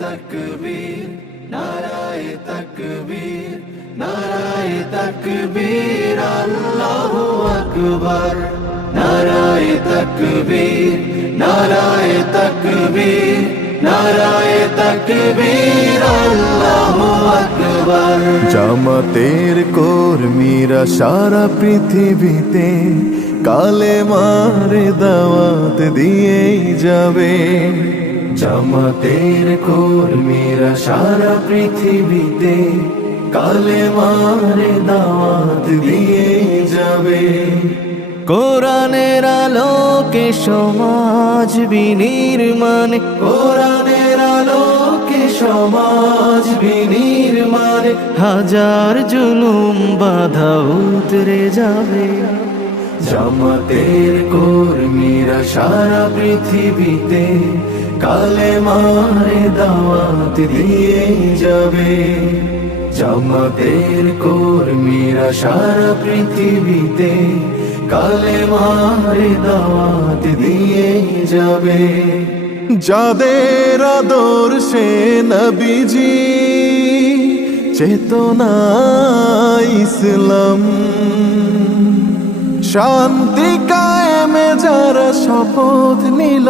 তকবীর নারায়ে তকবীর নারায়ে তকবীর আল্লাহু আকবার নারায়ে তকবীর নারায়ে তকবীর নারায়ে তকবীর আল্লাহু আকবার। জামাতের কর্মীরা সারা পৃথিবীতে কালেমার দাওয়াত দিয়েই যাবে। জামাতের কর্মীরা সারা পৃথিবীতে কালেমার দাওয়াত দিয়ে যাবে। কোরআনের আলোকে সমাজ বিনির্মাণ, কোরআনের আলোকে সমাজ বিনির্মাণ, হাজার জুলুম বাধা উতরে যাবে। জামাতের কর্মীরা সারা পৃথিবীতে কালেমার দাওয়াত দিয়ে যাবে। জামাতের কর্মীরা সারা পৃথিবীতে কালেমার দাওয়াত দিয়ে যাবে। যাদের আদর্শে নবীজি চেতনা ইসলাম, শান্তি কায়েমে যারা শপথ নিল,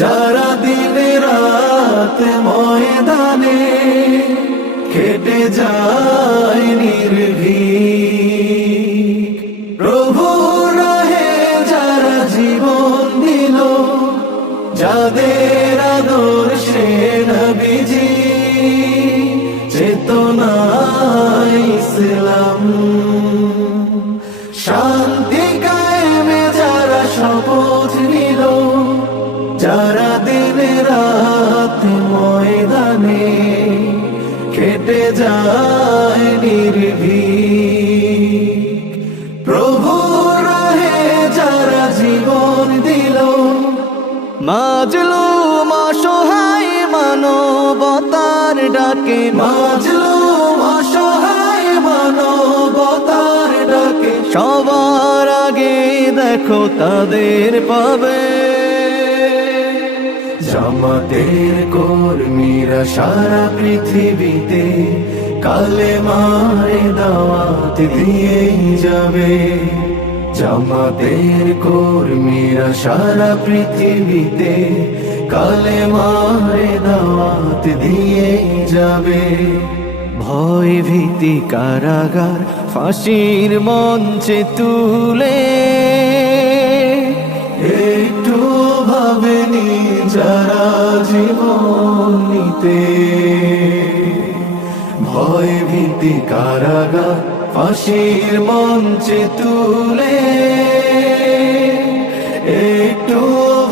যারা দিন রাত ময়দানে খেটে যায় নির্ভীক, প্রভু রাহে যারা জীবন দিল, যাদের আদর্শে নবীজি চেতনা ইসলাম, শান্তি কায়েমে যারা শপথ নিল, যারা দিন রাত ময়দানে খেটে যায় নির্ভীক, প্রভু রাহে যারা জীবন দিল, মাজলুম অসহায় মানবতার ডাকে, মাজলুম অসহায় মানবতার ডাকে, সবার আগে দেখো তাদের পাবে। জামাতের কর্মীরা সারা পৃথিবীতে কালেমার দাওয়াত দিয়ে যাবে। জামাতের কর্মীরা সারা পৃথিবীতে কালেমার দাওয়াত দিয়ে যাবে। ভয় ভীতি কারাগার ফাঁসির মঞ্চে তুলে, একটু ভাবেনি যারা জীবন নিতে, ভয় ভীতি কারাগার ফাঁসির মঞ্চে তুলে, একটু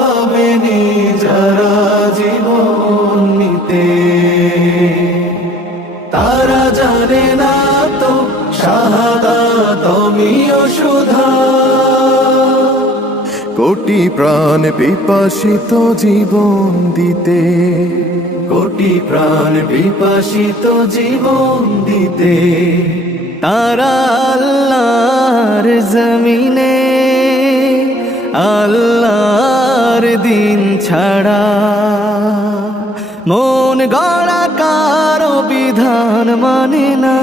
ভাবেনি যারা জীবন নিতে, তারা জানে না তো শাহাদাত আমিও সুধা, কোটি প্রাণ পিপাসিত জীবন দিতে, কোটি প্রাণ বিপাসিত জীবন দিতে, তারা আল্লাহর জমিনে আল্লাহর দিন ছাড়া মন গড়া কারো বিধান মানে না।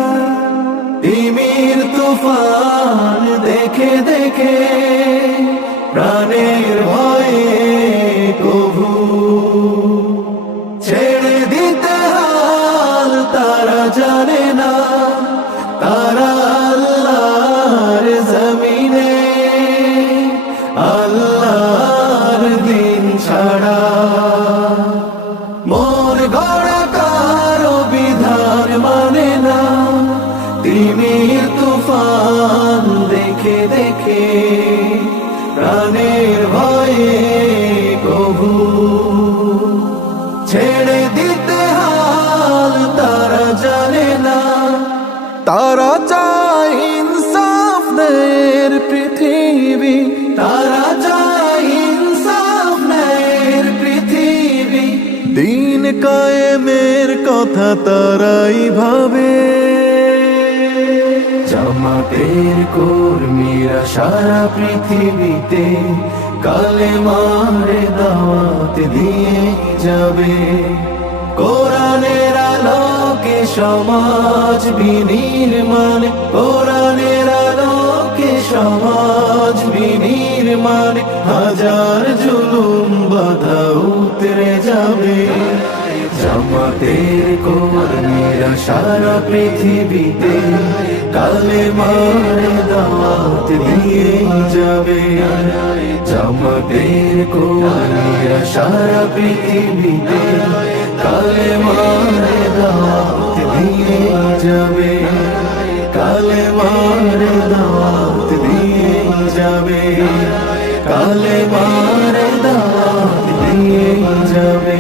তিমির তুফান দেখে দেখে প্রাণের ভয়ে কভু ছেড়ে দিতে হাল তারা জানে না, তারা আল্লাহর জমিনে আল্লাহর দিন ছাড়া মন গড়া কারো বিধান মানে না। তিমির তুফান দেখে দেখে প্রাণের ভয়ে কভু ছেড়ে দিতে হাল তারা জানে না, তারা চায় ইনসাফ ন্যায়ের পৃথিবী, তারা চায় ইনসাফ ন্যায়ের পৃথিবী, দিন কায়েমের কথা তারাই ভাবে। জামাতের কর্মীরা সারা পৃথিবীতে কালেমার দাওয়াত দিয়ে যাবে। কোরআনের আলোকে সমাজ বিনির্মাণ, কোরআনের আলোকে সমাজ বিনির্মাণ, হাজার জুলুম বাধা উতরে যাবে। জামাতের কর্মীরা সারা পৃথিবীতে কালেমার দাওয়াত দিয়ে যাবে। জামাতের কর্মীরা সারা পৃথিবীতে কালেমার দাওয়াত দিয়ে যাবে। কালেমার দাওয়াত দিয়ে যাবে। কালেমার দাওয়াত দিয়ে যাবে।